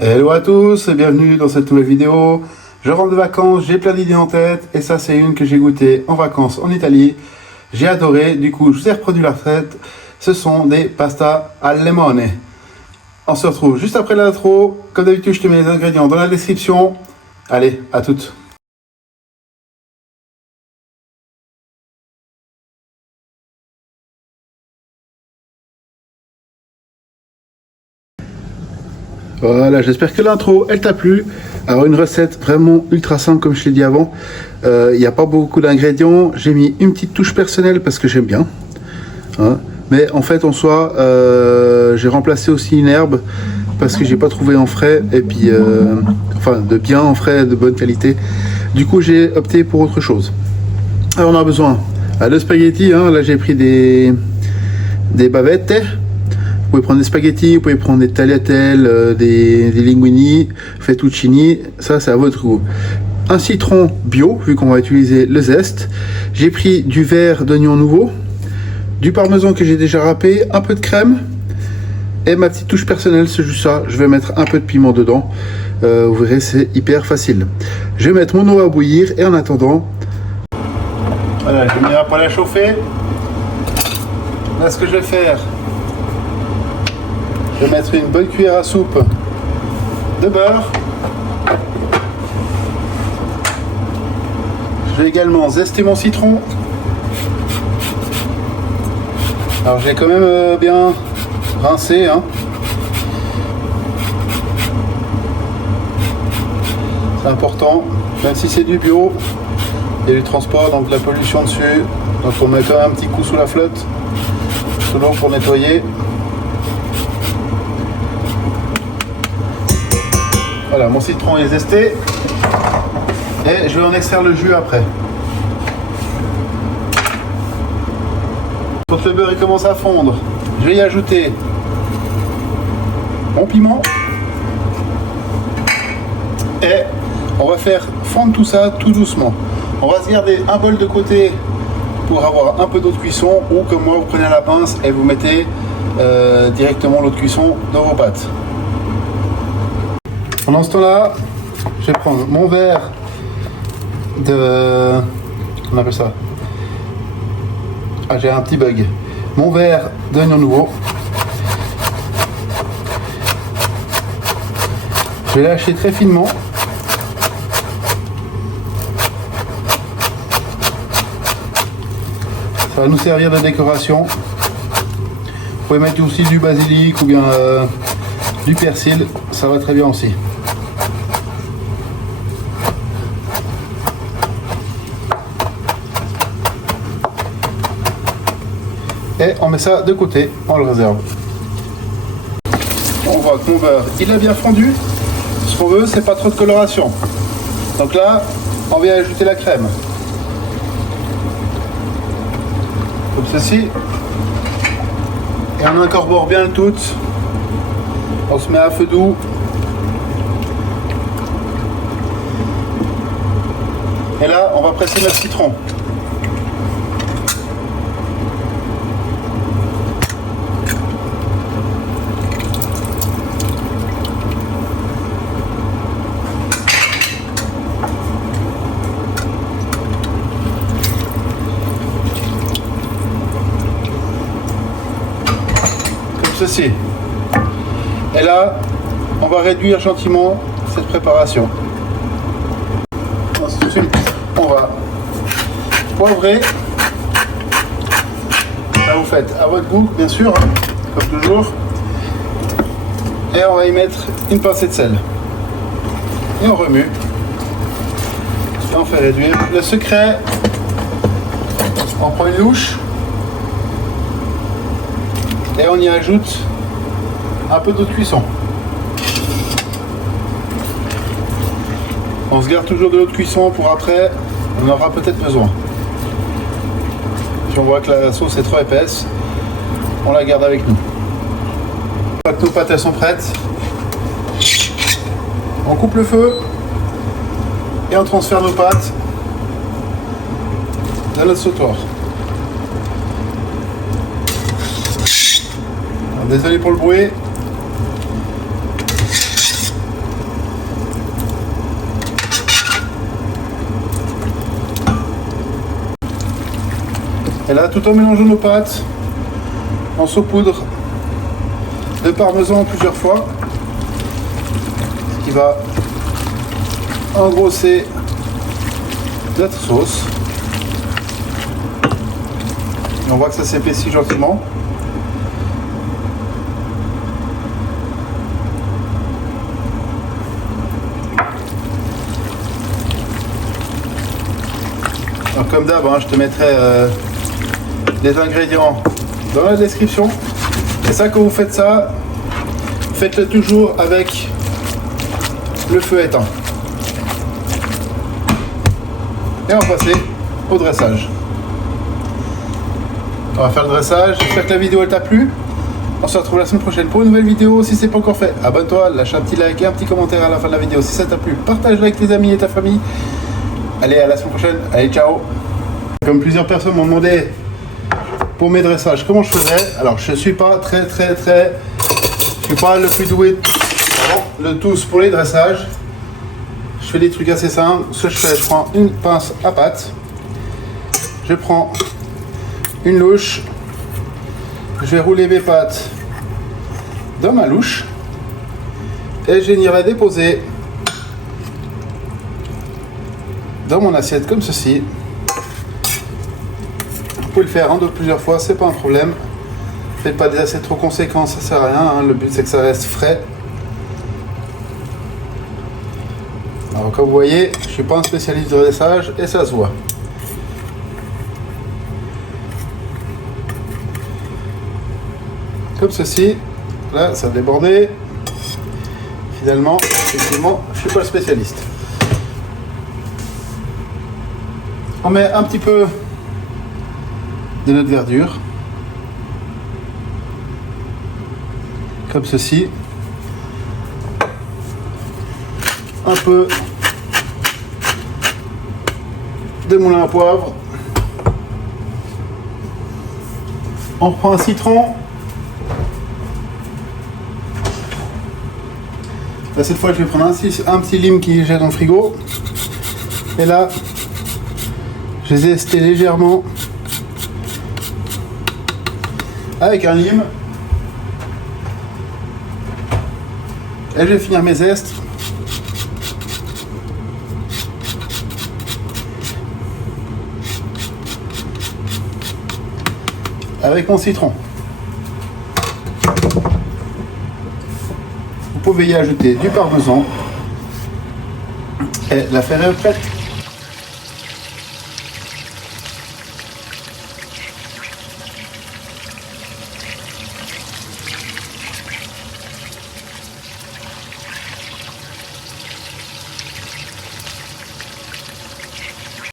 Hello à tous et bienvenue dans cette nouvelle vidéo. Je rentre de vacances, j'ai plein d'idées en tête et ça c'est une que j'ai goûtée en vacances en Italie. J'ai adoré, du coup je vous ai reproduit la recette. Ce sont des pasta al limone. On se retrouve juste après l'intro. Comme d'habitude je te mets les ingrédients dans la description. Allez, à toutes. Voilà, j'espère que l'intro, elle t'a plu. Alors une recette vraiment ultra simple comme je l'ai dit avant. Il n'y a pas beaucoup d'ingrédients. J'ai mis une petite touche personnelle parce que j'aime bien. Hein. Mais en fait en soi, j'ai remplacé aussi une herbe parce que j'ai pas trouvé en frais. Et puis, enfin de bien en frais, de bonne qualité. Du coup j'ai opté pour autre chose. Alors on a besoin de spaghettis. Hein. Là j'ai pris des bavettes. Vous pouvez prendre des spaghettis, vous pouvez prendre des tagliatelles, des linguini, fettuccini, ça c'est à votre goût. Un citron bio, vu qu'on va utiliser le zeste. J'ai pris du verre d'oignon nouveau, du parmesan que j'ai déjà râpé, un peu de crème, et ma petite touche personnelle, c'est juste ça. Je vais mettre un peu de piment dedans, vous verrez c'est hyper facile. Je vais mettre mon eau à bouillir, et en attendant, voilà, je vais mettre la poêle à chauffer. Là ce que je vais faire, je vais mettre une bonne cuillère à soupe de beurre. Je vais également zester mon citron. Alors j'ai quand même bien rincé. Hein. C'est important, même si c'est du bio, il y a du transport, donc la pollution dessus. Donc on met quand même un petit coup sous la flotte, sous l'eau pour nettoyer. Voilà, mon citron est zesté et je vais en extraire le jus après. Quand le beurre il commence à fondre, je vais y ajouter mon piment et on va faire fondre tout ça tout doucement. On va se garder un bol de côté pour avoir un peu d'eau de cuisson ou comme moi vous prenez la pince et vous mettez directement l'eau de cuisson dans vos pâtes. Pendant ce temps-là, je vais prendre mon verre de... On appelle ça... Ah, j'ai un petit bug. Mon verre d'oignon nouveau. Je vais lâcher très finement. Ça va nous servir de décoration. Vous pouvez mettre aussi du basilic ou bien du persil. Ça va très bien aussi. Et on met ça de côté, on le réserve. On voit que mon beurre il a bien fondu. Ce qu'on veut, c'est pas trop de coloration. Donc là, on vient ajouter la crème. Comme ceci. Et on incorpore bien le tout. On se met à feu doux. Et là, on va presser notre citron. Ceci. Et là, on va réduire gentiment cette préparation. Ensuite, tout de suite, on va poivrer. Là, vous faites à votre goût, bien sûr, hein, comme toujours. Et on va y mettre une pincée de sel. Et on remue. Et on fait réduire. Le secret, on prend une louche. Et on y ajoute un peu d'eau de cuisson. On se garde toujours de l'eau de cuisson pour après, on aura peut-être besoin. Si on voit que la sauce est trop épaisse, on la garde avec nous. Une fois que nos pâtes elles sont prêtes, on coupe le feu et on transfère nos pâtes dans notre sautoir. Désolé pour le bruit. Et là, tout en mélangeant nos pâtes, on saupoudre de parmesan plusieurs fois, ce qui va engrosser notre sauce. Et on voit que ça s'épaissit gentiment. Alors, comme d'hab, hein, je te mettrai les ingrédients dans la description. Et ça, quand vous faites ça, faites-le toujours avec le feu éteint. Et on va passer au dressage. On va faire le dressage. J'espère que la vidéo elle t'a plu. On se retrouve la semaine prochaine pour une nouvelle vidéo. Si c'est pas encore fait, abonne-toi, lâche un petit like et un petit commentaire à la fin de la vidéo si ça t'a plu. Partage-le avec tes amis et ta famille. Allez, à la semaine prochaine. Allez, ciao. Comme plusieurs personnes m'ont demandé pour mes dressages comment je faisais. Alors, je suis pas je suis pas le plus doué de tous pour les dressages. Je fais des trucs assez simples. Ce que je fais, je prends une pince à pâte, je prends une louche, je vais rouler mes pâtes dans ma louche et je viendrai déposer dans mon assiette comme ceci. Vous pouvez le faire en plusieurs fois, c'est pas un problème. Faites pas des assiettes trop conséquentes, ça sert à rien, hein. Le but c'est que ça reste frais. Alors comme vous voyez, je suis pas un spécialiste de dressage et ça se voit. Comme ceci, là ça a débordé. Finalement, effectivement, je suis pas le spécialiste. On met un petit peu de notre verdure, comme ceci. Un peu de moulin à poivre. On reprend un citron. Là, cette fois, je vais prendre un petit lime qui est dans le frigo. Et là, je les ai zestés légèrement avec un lime. Et je vais finir mes zestes avec mon citron. Vous pouvez y ajouter du parmesan et l'affaire est prête.